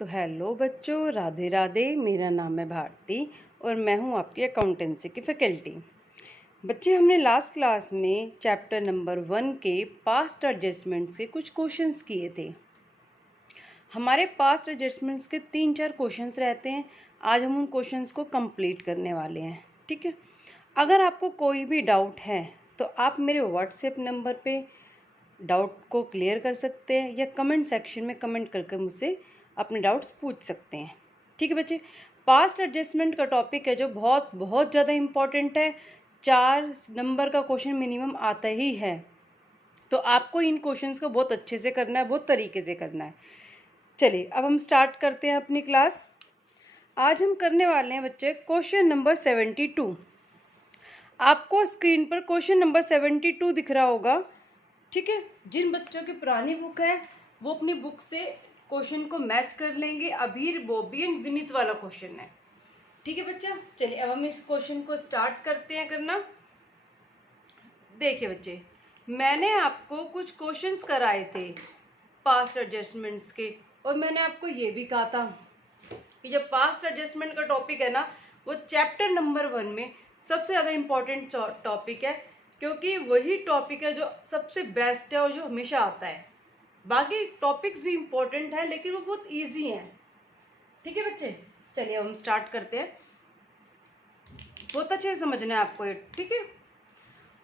तो हेलो बच्चों, राधे राधे। मेरा नाम है भारती और मैं हूँ आपकी अकाउंटेंसी की फैकल्टी। बच्चे, हमने लास्ट क्लास में चैप्टर नंबर 1 के पास्ट एडजस्टमेंट्स के कुछ क्वेश्चंस किए थे। हमारे पास्ट एडजस्टमेंट्स के 3-4 क्वेश्चंस रहते हैं। आज हम उन क्वेश्चंस को कंप्लीट करने वाले हैं, ठीक है। अगर आपको कोई भी डाउट है तो आप मेरे व्हाट्सएप नंबर पे डाउट को क्लियर कर सकते हैं या कमेंट सेक्शन में कमेंट करके मुझसे अपने डाउट्स पूछ सकते हैं, ठीक है बच्चे। पास्ट एडजस्टमेंट का टॉपिक है जो बहुत बहुत ज़्यादा इम्पॉर्टेंट है। 4 नंबर का क्वेश्चन मिनिमम आता ही है, तो आपको इन क्वेश्चंस को बहुत अच्छे से करना है, बहुत तरीके से करना है। चलिए अब हम स्टार्ट करते हैं अपनी क्लास। आज हम करने वाले हैं बच्चे क्वेश्चन नंबर 72। आपको स्क्रीन पर क्वेश्चन नंबर 72 दिख रहा होगा, ठीक है। जिन बच्चों की पुरानी बुक है वो अपनी बुक से क्वेश्चन को मैच कर लेंगे। अभीर, बॉबी एंड विनीत वाला क्वेश्चन है, ठीक है बच्चा। चलिए अब हम इस क्वेश्चन को स्टार्ट करते हैं करना। देखिए बच्चे, मैंने आपको कुछ क्वेश्चंस कराए थे पास्ट एडजस्टमेंट्स के, और मैंने आपको ये भी कहा था कि जब पास्ट एडजस्टमेंट का टॉपिक है ना, वो चैप्टर नंबर 1 में सबसे ज़्यादा इम्पॉर्टेंट टॉपिक है, क्योंकि वही टॉपिक है जो सबसे बेस्ट है और जो हमेशा आता है। बाकी टॉपिक्स भी इम्पोर्टेंट है लेकिन वो बहुत इजी हैं, ठीक है बच्चे। चलिए अब हम स्टार्ट करते हैं। बहुत अच्छे से समझना है आपको ये, ठीक है।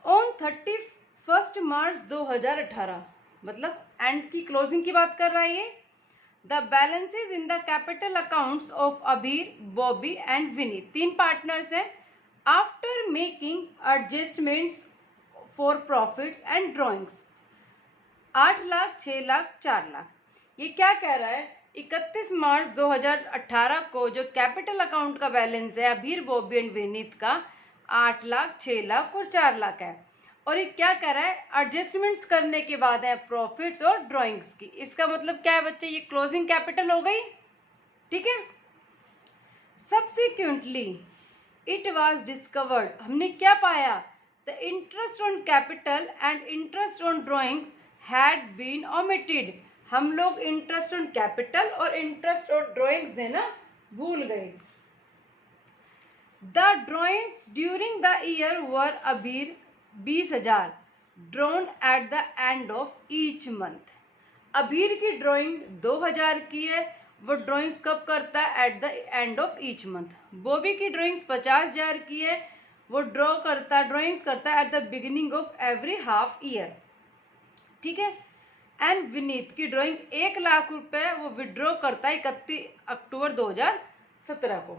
ऑन 31 मार्च 2018, मतलब एंड की क्लोजिंग की बात कर रहा है ये। The balances in the capital accounts of Abhir, Bobby and Vineet, 3 partners हैं। After making adjustments for profits and drawings, 8 lakh, 6 lakh, 4 lakh. ये क्या कह रहा है? 31 मार्च 2018 को जो कैपिटल अकाउंट का बैलेंस है अभीर, बॉबी एंड विनीत का 8 लाख, 6 लाख और 4 लाख है। और ये क्या कह रहा है? एडजस्टमेंट्स करने के बाद है प्रॉफिट्स और ड्रॉइंग्स की। इसका मतलब क्या है बच्चे? ये क्लोजिंग कैपिटल हो गई, ठीक है। सब्सिक्वेंटली इट वाज डिस्कवर्ड, हमने क्या पाया? The interest on capital and interest on drawings had been omitted. हम लोग इंटरेस्ट ऑन कैपिटल और इंटरेस्ट ऑन ड्रॉइंग्स देना भूल गए। The drawings during the year were Abir 20,000 drawn at the end of each month. Abir की ड्राइंग 2000 की है, वो ड्राइंग कब करता है? Eight the end of each month. Bobby की ड्राइंग्स 50,000 की है, वो ड्राइंग्स करता है at the beginning of every half year, ठीक है। एंड विनीत की ड्राइंग 1 लाख रुपए वो विड्रॉ करता है 31 अक्टूबर 2017 को।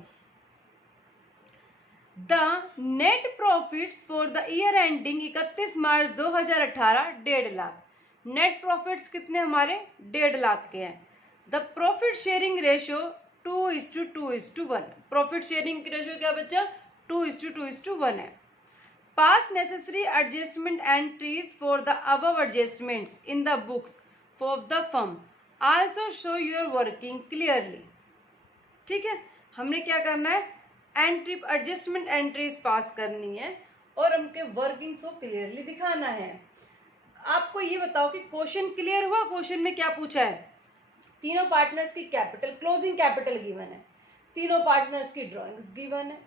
The net profits for the year ending 31 March 2018 1.5 lakh. Net profits कितने हमारे? 1.5 लाख के हैं। The profit sharing ratio 2:2:1। Profit sharing की रेशियो क्या बच्चा? 2:2:1 है। Pass necessary adjustment entries for the above adjustments in the books of the firm also show your working clearly, ठीक है। हमने क्या करना है? एंट्री एडजस्टमेंट एंट्रीज पास करनी है और उनके वर्किंग्स को क्लियरली दिखाना है। आपको ये बताओ कि क्वेश्चन क्लियर हुआ? क्वेश्चन में क्या पूछा है? तीनों पार्टनर्स की कैपिटल, क्लोजिंग कैपिटल गिवन है, तीनों पार्टनर्स की ड्राइंग्स गिवन है,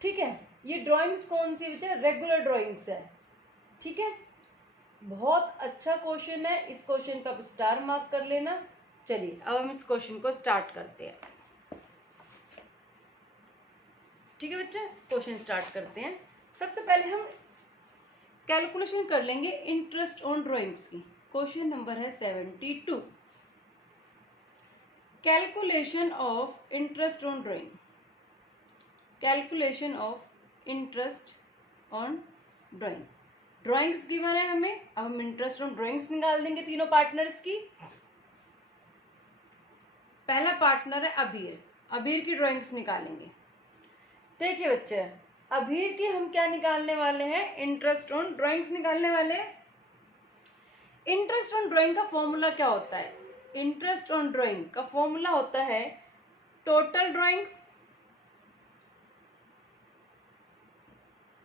ठीक है। ये ड्राइंग्स कौन सी बच्चे? रेगुलर ड्राइंग्स है, ठीक है। बहुत अच्छा क्वेश्चन है, इस क्वेश्चन पे आप स्टार मार्क कर लेना। चलिए अब हम इस क्वेश्चन को स्टार्ट करते हैं, ठीक है बच्चे। क्वेश्चन स्टार्ट करते हैं। सबसे पहले हम कैलकुलेशन कर लेंगे इंटरेस्ट ऑन ड्राइंग्स की। क्वेश्चन नंबर है 72, calculation of interest on drawing. Calculation of interest on drawing, drawings given है हमें, अब हम इंटरेस्ट ऑन ड्राइंग्स निकाल देंगे तीनों पार्टनर्स की। पहला पार्टनर है अबीर, अबीर की ड्राइंग्स निकालेंगे। देखिए बच्चे, अबीर की हम क्या निकालने वाले हैं? इंटरेस्ट ऑन ड्राइंग्स निकालने वाले हैं। इंटरेस्ट ऑन ड्राइंग का फॉर्मूला क्या होता है? इंटरेस्ट ऑन ड्राइंग का फॉर्मूला होता है total drawings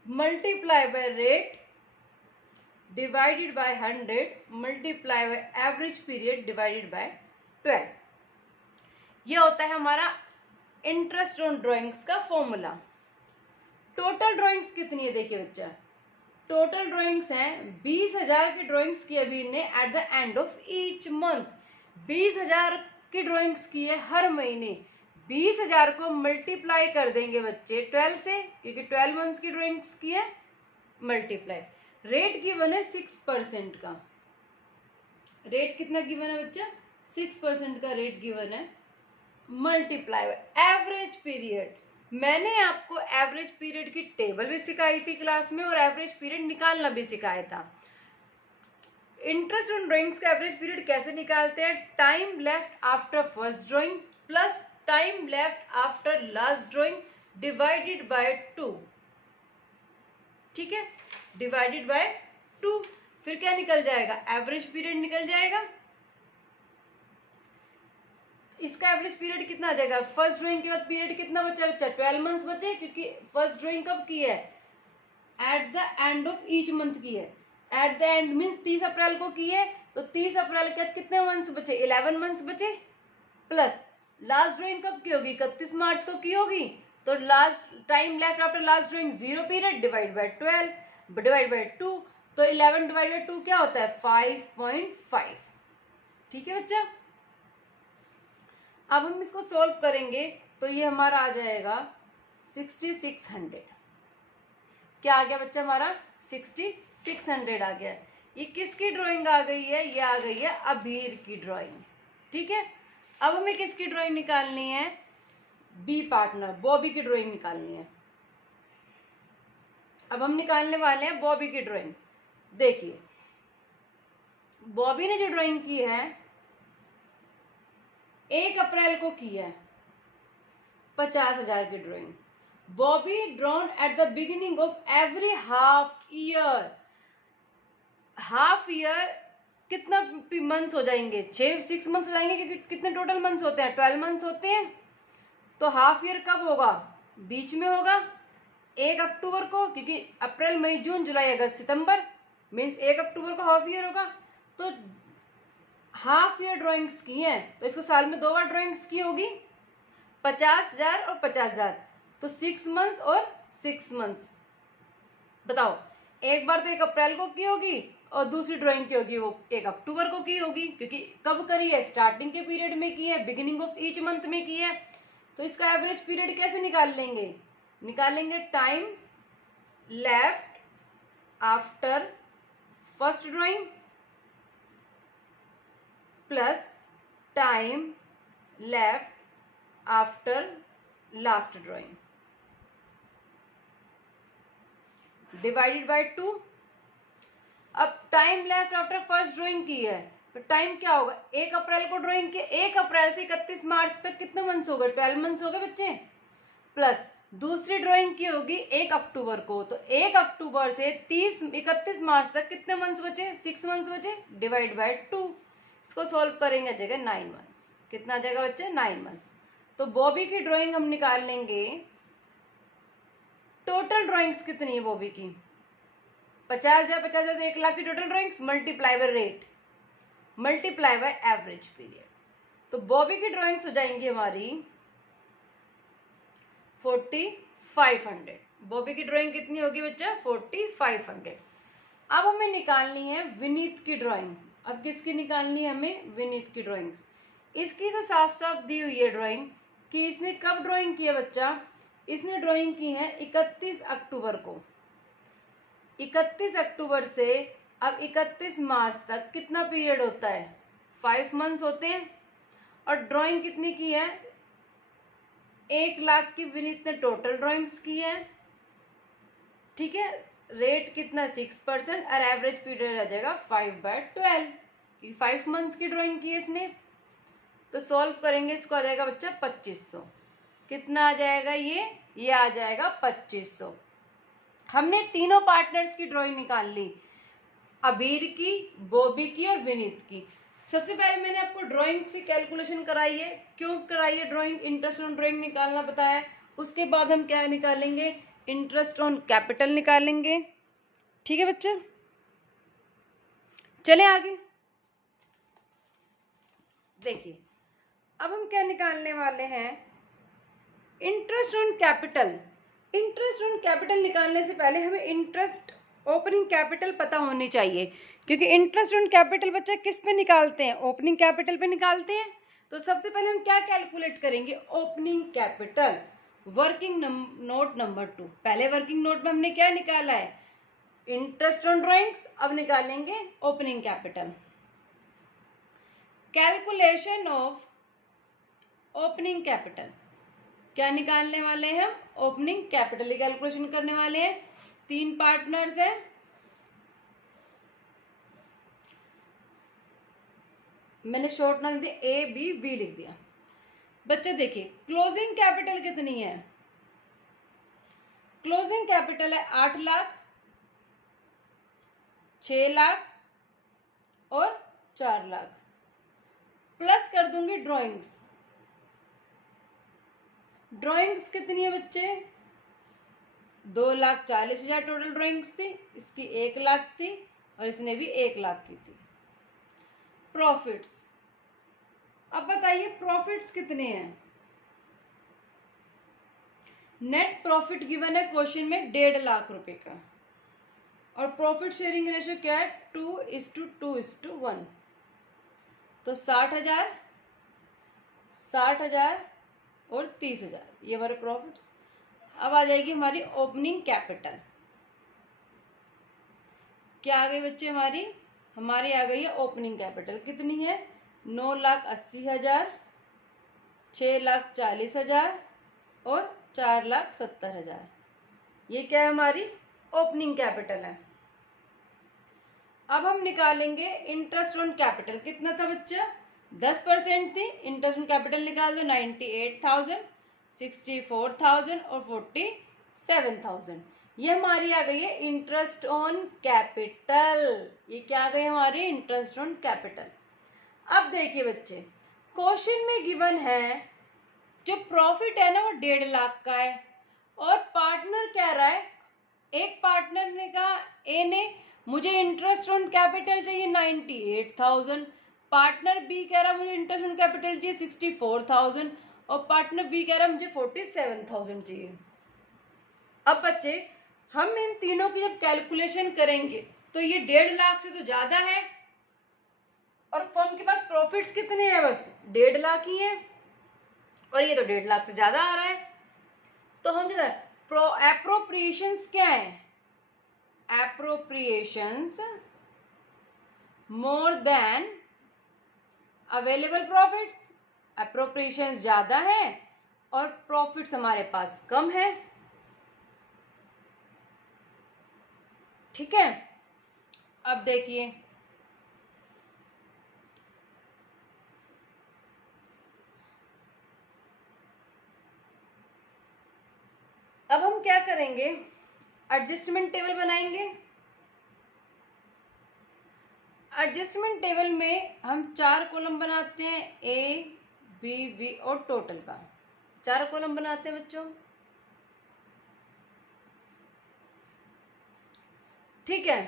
multiply by rate divided by 100 multiply by average period divided by 12। ये होता है हमारा इंटरेस्ट ऑन ड्राइंग्स का फॉर्मूला। टोटल ड्राइंग्स कितनी है देखिए बच्चा, टोटल ड्राइंग्स हैं 20,000 की ड्राइंग्स की अभी ने eight the end of each month. 20,000 की ड्राइंग्स की है हर महीने। 20,000 को मल्टीप्लाई कर देंगे बच्चे 12 से, क्योंकि 12 मंथ्स की ड्राइंग्स की है, मल्टीप्लाई। रेट गिवन है 6% का। रेट कितना गिवन है बच्चा, 6% का रेट गिवन है। मल्टीप्लाई एवरेज पीरियड, मैंने आपको एवरेज पीरियड की टेबल भी सिखाई थी क्लास में और एवरेज पीरियड निकालना भी सिखाया था। इंटरेस्ट ऑन ड्राइंग्स का एवरेज पीरियड कैसे निकालते हैं, time left after first drawing plus time left after last drawing divided by 2। ठीक है, डिवाइडेड बाय 2, फिर क्या निकल जाएगा, एवरेज पीरियड निकल जाएगा। इसका एवरेज पीरियड कितना आ जाएगा, फर्स्ट ड्राइंग के बाद पीरियड कितना बचा बच्चा, 12 मंथ्स बचे, क्योंकि फर्स्ट ड्राइंग कब की है, eight the end of each month की है। एट द एंड मीन्स 30 अप्रैल को की है, तो 30 अप्रैल के बाद कितने मंथ्स बचे, 11 मंथ्स बचे। प्लस लास्ट ड्राइंग कब की होगी, 31 मार्च को की होगी, तो last time left after last drawing 0 period divide by 12 divide by 2, तो 11 डिवाइड बाय 2 क्या होता है, 5.5। ठीक है बच्चा, अब हम इसको सॉल्व करेंगे तो ये हमारा आ जाएगा 6600। क्या आ गया बच्चा हमारा, 6600 आ गया। ये किसकी ड्राइंग आ गई है, ये आ गई है अबीर की ड्राइंग। ठीक है, अब हमें किसकी ड्राइंग निकालनी है, बी पार्टनर बॉबी की ड्राइंग निकालनी है। अब हम निकालने वाले हैं बॉबी की ड्राइंग। देखिए बॉबी ने जो ड्राइंग की है 1 अप्रैल को की है 50,000 की drawing. Bobby drawn at the beginning of every half year. Half year कितना मंथ्स हो जाएंगे, 6 मंथ्स हो जाएंगे, क्योंकि कितने टोटल मंथ्स होते हैं, 12 मंथ्स होते हैं। तो हाफ ईयर कब होगा, बीच में होगा 1 अक्टूबर को, क्योंकि अप्रैल मई जून जुलाई अगस्त सितंबर मीन्स 1 अक्टूबर को हाफ ईयर होगा। तो हाफ ईयर ड्राइंग्स की हैं, तो इसको साल में 2 बार ड्राइंग्स की होगी, 50,000 और 50,000, तो 6 मंथ्स और 6 मंथ्स। बताओ, एक बार तो 1 अप्रैल को की होगी और दूसरी ड्राइंग की होगी वो 1 अक्टूबर को की होगी, क्योंकि कब करी है, स्टार्टिंग के पीरियड में की है, बिगिनिंग ऑफ ईच मंथ में की है। तो इसका एवरेज पीरियड कैसे निकाल लेंगे, निकालेंगे time left after first drawing plus time left after last drawing divided by 2। अब time left after first drawing की है, तो टाइम क्या होगा, 1 अप्रैल को ड्राइंग के 1 अप्रैल से 31 मार्च तक कितने मंथ्स हो गए, 12 मंथ्स हो गए बच्चे। प्लस दूसरी ड्राइंग की होगी 1 अक्टूबर को, तो 1 अक्टूबर से 31 मार्च तक कितने मंथ्स बचे, 6 मंथ्स बचे, डिवाइड बाय 2। इसको सॉल्व करेंगे जगह 9 मंथ्स, कितना आ जाएगा बच्चे, 9 मंथ्स। तो बॉबी की ड्राइंग हम निकाल लेंगे, टोटल ड्राइंग्स कितनी है बॉबी की, 50,000 50,000 1 लाख की total drawings, multiply by rate multiply by average period. तो बॉबी की ड्राइंग्स हो जाएंगी हमारी 4500। बॉबी की ड्राइंग कितनी होगी बच्चा, 4500। अब हमें निकालनी है विनीत की ड्राइंग। अब किसकी निकालनी है हमें, विनीत की ड्राइंग्स। इसकी तो साफ साफ दी हुई है ड्राइंग कि इसने कब ड्राइंग की है बच्चा, इसने ड्राइंग की है 31 अक्टूबर को। 31 अक्टूबर से अब 31 मार्च तक कितना पीरियड होता है, 5 मंथ्स होते हैं। और ड्राइंग कितनी की है, 1 लाख की विनीत ने टोटल ड्राइंग्स की है। ठीक है, रेट कितना 6% और एवरेज पीरियड आ जाएगा 5/12, 5 मंथ्स की ड्राइंग की है इसने। तो सॉल्व करेंगे, इसको आ जाएगा बच्चा 2500। कितना आ जाएगा ये आ जाएगा 2500। हमने तीनों पार्टनर्स की ड्राइंग निकाल ली, अबीर की, बॉबी की और विनीत की। सबसे पहले मैंने आपको ड्राइंग से कैलकुलेशन कराई है, क्यों कराई है ड्राइंग, इंटरेस्ट ऑन ड्राइंग निकालना बताया। उसके बाद हम क्या निकालेंगे, इंटरेस्ट ऑन कैपिटल निकालेंगे। ठीक है बच्चे, चले आगे। देखिए अब हम क्या निकालने वाले हैं, interest on capital. Interest on capital निकालने से पहले हमें इंटरेस्ट ओपनिंग कैपिटल पता होनी चाहिए, क्योंकि इंटरेस्ट ऑन कैपिटल बच्चा किस पे निकालते हैं, ओपनिंग कैपिटल पे निकालते हैं। तो सबसे पहले हम क्या कैलकुलेट करेंगे, opening capital. Working note number 2, पहले वर्किंग नोट में हमने क्या निकाला है, इंटरेस्ट ऑन ड्राइंग्स। अब निकालेंगे opening capital. Calculation of opening capital, क्या निकालने वाले हैं हम, ओपनिंग कैपिटल की कैलकुलेशन करने वाले हैं। 3 पार्टनर्स हैं, मैंने शॉर्ट नाम दिया ए बी बी लिख दिया। बच्चे देखिए क्लोजिंग कैपिटल कितनी है, क्लोजिंग कैपिटल है 8 लाख, 6 लाख और 4 लाख, प्लस कर दूंगी ड्राइंग्स। ड्राइंग्स कितनी है बच्चे, 2,40,000 टोटल ड्राइंग्स थी, इसकी 1 लाख थी और इसने भी 1 लाख की थी। प्रॉफिट्स, अब बताइए प्रॉफिट्स कितने हैं। नेट प्रॉफिट गिवन है क्वेश्चन में 1.5 लाख रुपए का, और प्रॉफिट शेयरिंग रेशियो क्या है, 2:2:1। तो 60,000, 60,000 और 30,000, ये हमारे प्रॉफिट्स। अब आ जाएगी हमारी ओपनिंग कैपिटल, क्या आ गई बच्चे हमारी आ गई है ओपनिंग कैपिटल, कितनी है, 9,80,000, 6,40,000 और 4,70,000। ये क्या है, हमारी ओपनिंग कैपिटल है। अब हम निकालेंगे इंटरेस्ट ऑन कैपिटल, कितना था बच्चा, 10% थी। इंटरेस्ट ऑन कैपिटल निकाल दो, 98,000, 64,000 और 47,000। ये हमारी आ गई है इंटरेस्ट ऑन कैपिटल। ये क्या आ गई हमारी, इंटरेस्ट ऑन कैपिटल। अब देखिए बच्चे, क्वेश्चन में गिवन है जो प्रॉफिट है ना वो 1.5 लाख का है, और पार्टनर कह रहा है, एक पार्टनर ने कहा ए ने, मुझे इंटरेस्ट ऑन कैपिटल चाहिए 98,000, पार्टनर बी कह रहा है मुझे इंटरेस्ट ऑन कैपिटल चाहिए 64,000, और पार्टनर बी कह रहा है मुझे 47,000 चाहिए। अब बच्चे हम इन तीनों की जब कैलकुलेशन करेंगे तो ये 1.5 लाख से तो ज्यादा है, और फर्म के पास प्रॉफिट्स कितने हैं, बस 1.5 लाख ही है, और ये तो 1.5 लाख से ज्यादा आ रहा है। तो हम एप्रोप्रिएशंस क्या है, appropriations more than available profits. Appropriations ज्यादा है और प्रॉफिट्स हमारे पास कम है, ठीक है। अब देखिए अब हम क्या करेंगे, एडजस्टमेंट टेबल बनाएंगे। एडजस्टमेंट टेबल में हम 4 कॉलम बनाते हैं, ए बी बी और टोटल का 4 कॉलम बनाते हैं बच्चों, ठीक है।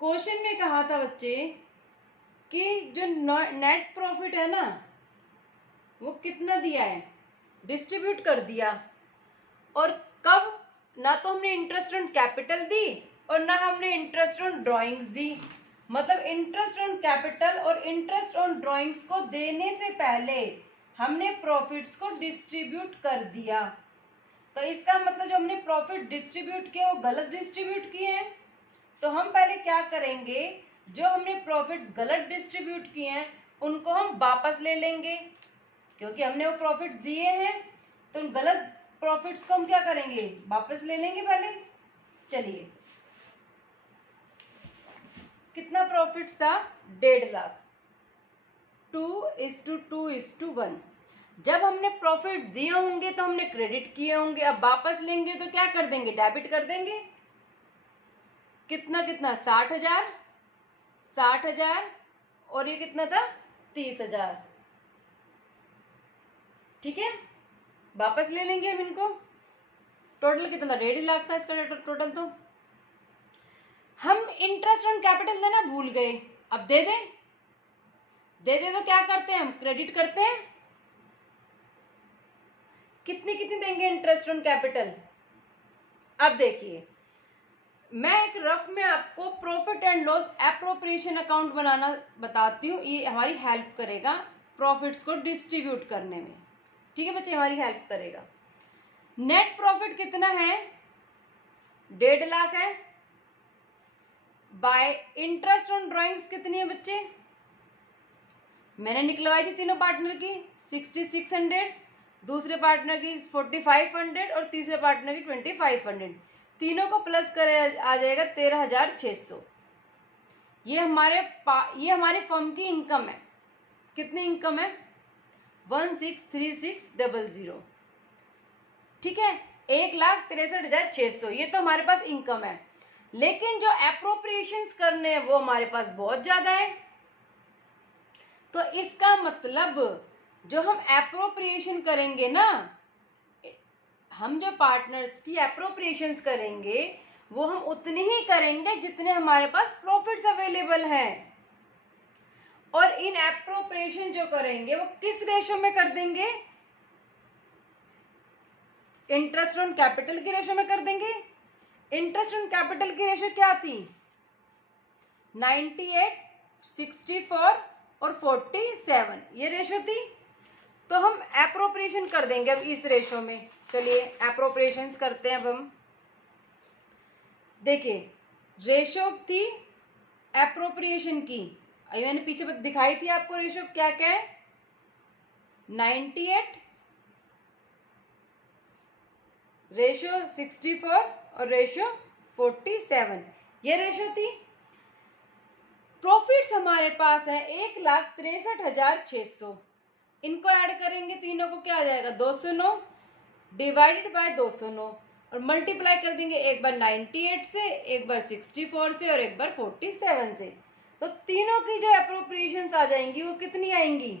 क्वेश्चन में कहा था बच्चे कि जो नेट प्रॉफिट है ना वो कितना दिया है, डिस्ट्रीब्यूट कर दिया, और कब, ना तो हमने इंटरेस्ट ऑन कैपिटल दी और ना हमने इंटरेस्ट ऑन ड्राइंग्स दी। मतलब इंटरेस्ट ऑन कैपिटल और इंटरेस्ट ऑन ड्राइंग्स को देने से पहले हमने प्रॉफिट्स को डिस्ट्रीब्यूट कर दिया। तो इसका मतलब जो हमने प्रॉफिट डिस्ट्रीब्यूट किए वो गलत डिस्ट्रीब्यूट किए हैं। तो हम पहले क्या करेंगे, जो हमने प्रॉफिट्स गलत डिस्ट्रीब्यूट किए हैं उनको हम वापस ले लेंगे, क्योंकि हमने वो प्रॉफिट्स दिए हैं, तो उन गलत प्रॉफिट्स को हम क्या करेंगे, वापस ले लेंगे पहले। चलिए, कितना प्रॉफिट्स था, 1.5 लाख, 2:2:1। जब हमने प्रॉफिट दिए होंगे तो हमने क्रेडिट किए होंगे, अब वापस लेंगे तो क्या कर देंगे, डेबिट कर देंगे। कितना कितना, 60,000, 60,000 और ये कितना था, 30,000, ठीक है। वापस ले लेंगे हम इनको। टोटल कितना था, 1.5 लाख था इसका टोटल। तो हम इंटरेस्ट ऑन कैपिटल देना भूल गए, अब दे दें, दे दे तो क्या करते हैं हम, क्रेडिट करते हैं। कितनी कितनी देंगे इंटरेस्ट ऑन कैपिटल। अब देखिए मैं एक रफ में आपको profit and loss appropriation account बनाना बताती हूँ, ये हमारी हेल्प करेगा प्रॉफिट्स को डिस्ट्रीब्यूट करने में। ठीक है बच्चे, हमारी हेल्प करेगा। नेट प्रॉफिट कितना है, 1.5 लाख है। बाय इंटरेस्ट ऑन ड्राइंग्स कितनी है बच्चे, मैंने निकलवाई थी तीनों पार्टनर की 6600, दूसरे पार्टनर की 4500 और तीसरे पार्टनर की 2500। तीनों को प्लस करे आ जाएगा 13,600। ये हमारे फर्म की इनकम है। कितनी इनकम है, 163600। ठीक है, 1,63,600 ये तो हमारे पास इनकम है। लेकिन जो एप्रोप्रिएशंस करने हैं वो हमारे पास बहुत ज्यादा है। तो इसका मतलब जो हम एप्रोप्रिएशन करेंगे ना, हम जो पार्टनर्स की एप्रोप्रिएशंस करेंगे वो हम उतनी ही करेंगे जितने हमारे पास प्रॉफिट्स अवेलेबल हैं। और इन एप्रोप्रिएशन जो करेंगे वो किस रेशो में कर देंगे, इंटरेस्ट ऑन कैपिटल की रेशो में कर देंगे। इंटरेस्ट ऑन कैपिटल की रेशो क्या थी, 98, 64 और 47 ये रेशो थी। तो हम एप्रोप्रिएशन कर देंगे अब इस रेशो में। चलिए एप्रोप्रिएशंस करते हैं अब हम। देखिए रेशो थी एप्रोप्रिएशन की, अभी मैंने पीछे दिखाई थी आपको रेशो क्या क्या है, 98, रेशो 64 और रेशो 47 ये रेशो थी। प्रॉफिट्स हमारे पास है 1,63,600। इनको ऐड करेंगे तीनों को क्या आ जाएगा, 209 डिवाइडेड बाय 209 और मल्टीप्लाई कर देंगे एक बार 98 से, एक बार 64 से और एक बार 47 से। तो तीनों की जो एप्रोप्रिएशंस आ जाएंगी वो कितनी आएंगी,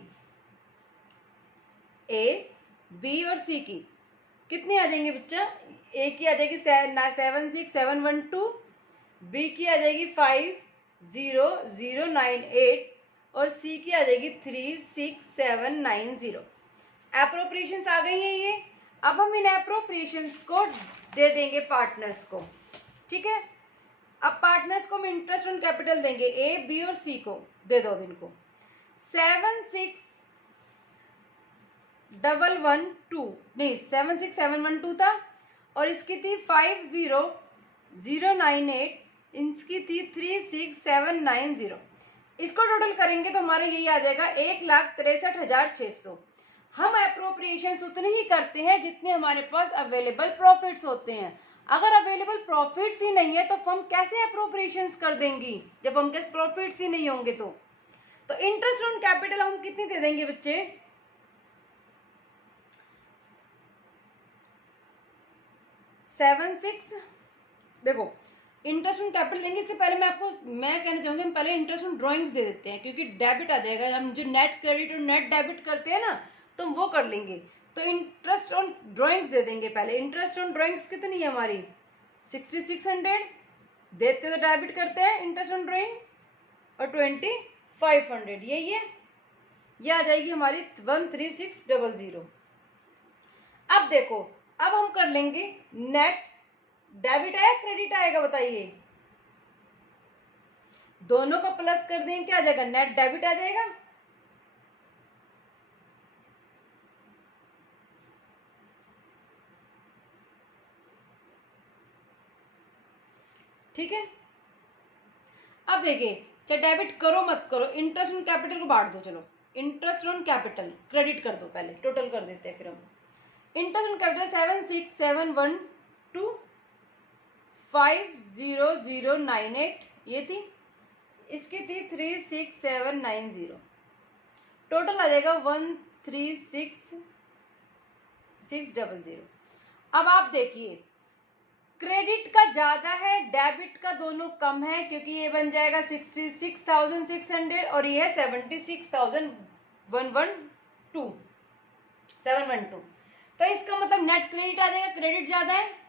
ए, बी और सी की कितनी आ जाएंगी बच्चा, ए की आ जाएगी 76712, बी की आ जाएगी 50098 और सी की आ जाएगी 36790। एप्रोप्रिएशंस आ गई हैं ये। अब हम इन एप्रोप्रिएशंस को दे देंगे पार्टनर्स को। ठीक है, अब पार्टनर्स को हम इंटरेस्ट ऑन कैपिटल देंगे, ए, बी और सी को दे दो। अब इनको 76712 था और इसकी थी 50098, इसकी थी 36790। इसको टोटल करेंगे तो हमारा यही आ जाएगा 1,63,600। हम एप्रोप्रिएशंस उतने ही करते हैं जितने हमारे पास अवेलेबल प्रॉफिट्स होते हैं। अगर अवेलेबल प्रॉफिट्स ही नहीं है तो फर्म कैसे एप्रोप्रिएशंस कर देंगी, जब हम कैसे प्रॉफिट्स ही नहीं होंगे। तो इंटरेस्ट ऑन कैपिटल हम कितनी दे देंगे बच्चे, 76। देखो इंटरेस्ट ऑन कैपिटल देंगे, इससे पहले मैं कहना चाहूंगी हम पहले इंटरेस्ट ऑन ड्राइंग्स दे देते हैं, क्योंकि डेबिट आ जाएगा। हम जो नेट क्रेडिट और नेट डेबिट करते हैं ना तो हम वो कर लेंगे। तो इंटरेस्ट ऑन ड्राइंग्स दे देंगे पहले। इंटरेस्ट ऑन ड्राइंग्स कितनी है हमारी, 6600 देते तो डेबिट करते हैं इंटरेस्ट ऑन ड्राइंग, और 2500 यही है, ये आ जाएगी हमारी 13600। अब देखो अब हम कर लेंगे नेट डेबिट आया क्रेडिट आएगा बताइए, दोनों को प्लस कर देंगे क्या आ जाएगा, नेट डेबिट आ जाएगा। ठीक है, अब देखिए चाहे डेबिट करो मत करो, इंटरेस्ट ऑन कैपिटल को बांट दो। चलो इंटरेस्ट ऑन कैपिटल क्रेडिट कर दो, पहले टोटल कर देते हैं फिर हम। इंटरेस्ट ऑन कैपिटल 76712 50098 ये थी, इसकी थी 36790, टोटल आ जाएगा 136,600। अब आप देखिए क्रेडिट का ज्यादा है, डेबिट का दोनों कम है, क्योंकि ये बन जाएगा 66,600 और ये है 76,712। तो इसका मतलब नेट क्रेडिट आ जाएगा, क्रेडिट ज्यादा है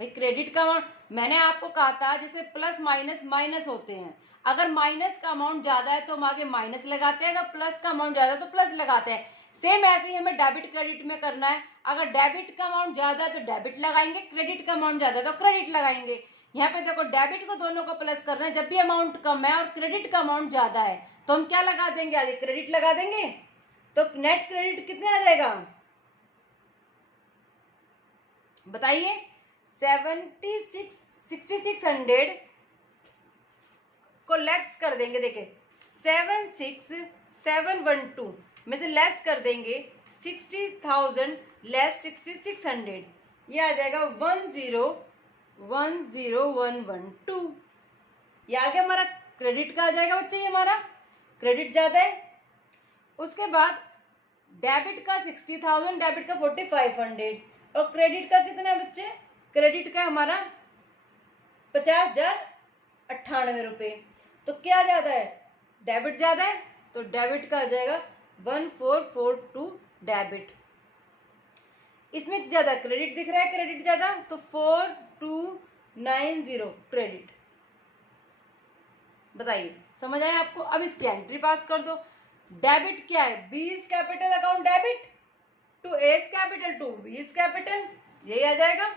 भाई। क्रेडिट का मैंने आपको कहा था जैसे प्लस माइनस माइनस होते हैं, अगर माइनस का अमाउंट ज़्यादा है तो हम आगे माइनस लगाते हैं, अगर प्लस का अमाउंट ज़्यादा है तो प्लस लगाते हैं। सेम ऐसे ही हमें डेबिट क्रेडिट में करना है। अगर डेबिट का अमाउंट ज़्यादा है तो डेबिट लगाएंगे, क्रेडिट का अमाउंट ज़्यादा है तो क्रेडिट लगाएंगे। यहाँ पे देखो डेबिट को दोनों को प्लस करना है, जब भी अमाउंट कम है और क्रेडिट का अमाउंट ज़्यादा है तो हम क्या लगा देंगे, आगे क्रेडिट लगा देंगे। तो नेट क्रेडिट कितने आ जाएगा बताइए, 6600 को लेस कर देंगे। देखिए 76712 में से लेस कर देंगे 60,000 लेस 6600, ये आ जाएगा 1010112। ये आ गया हमारा क्रेडिट का आ जाएगा बच्चे, ये हमारा क्रेडिट ज्यादा है। उसके बाद डेबिट का 60,000, डेबिट का 4500 और क्रेडिट का कितना है बच्चे, क्रेडिट का हमारा 50,098 रुपये। तो क्या ज्यादा है, डेबिट ज्यादा है, तो डेबिट का आ जाएगा 1442 डेबिट। इसमें ज्यादा क्रेडिट दिख रहा है, क्रेडिट ज्यादा तो 4290 क्रेडिट। बताइए समझ आया आपको। अब इसकी एंट्री पास कर दो। डेबिट क्या है, B's capital account debit to A's capital to B's capital, यही आ जाएगा।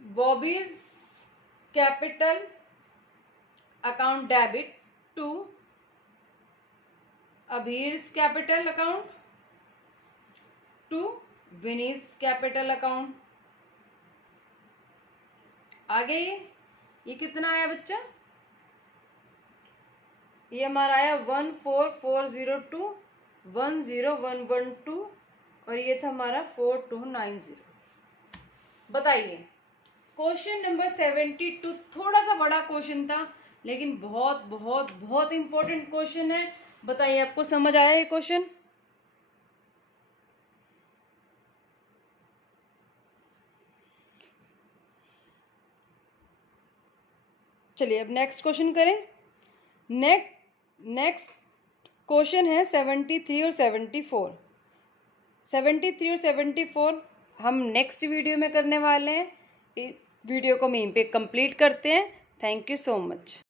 Bobby's capital account debit to Abhir's capital account to Vineet's capital account. आगे ये कितना आया बच्चा, ये हमारा आया 14402 10112 और ये था हमारा 4290। बताइए क्वेश्चन नंबर 72 थोड़ा सा बड़ा क्वेश्चन था लेकिन बहुत बहुत बहुत इंपॉर्टेंट क्वेश्चन है। बताइए आपको समझ आया ये क्वेश्चन। चलिए अब नेक्स्ट क्वेश्चन करें। नेक्स्ट क्वेश्चन है 73 और 74। 73 और 74 हम नेक्स्ट वीडियो में करने वाले हैं। इस वीडियो को हम यहीं पे कंप्लीट करते हैं। Thank you so much.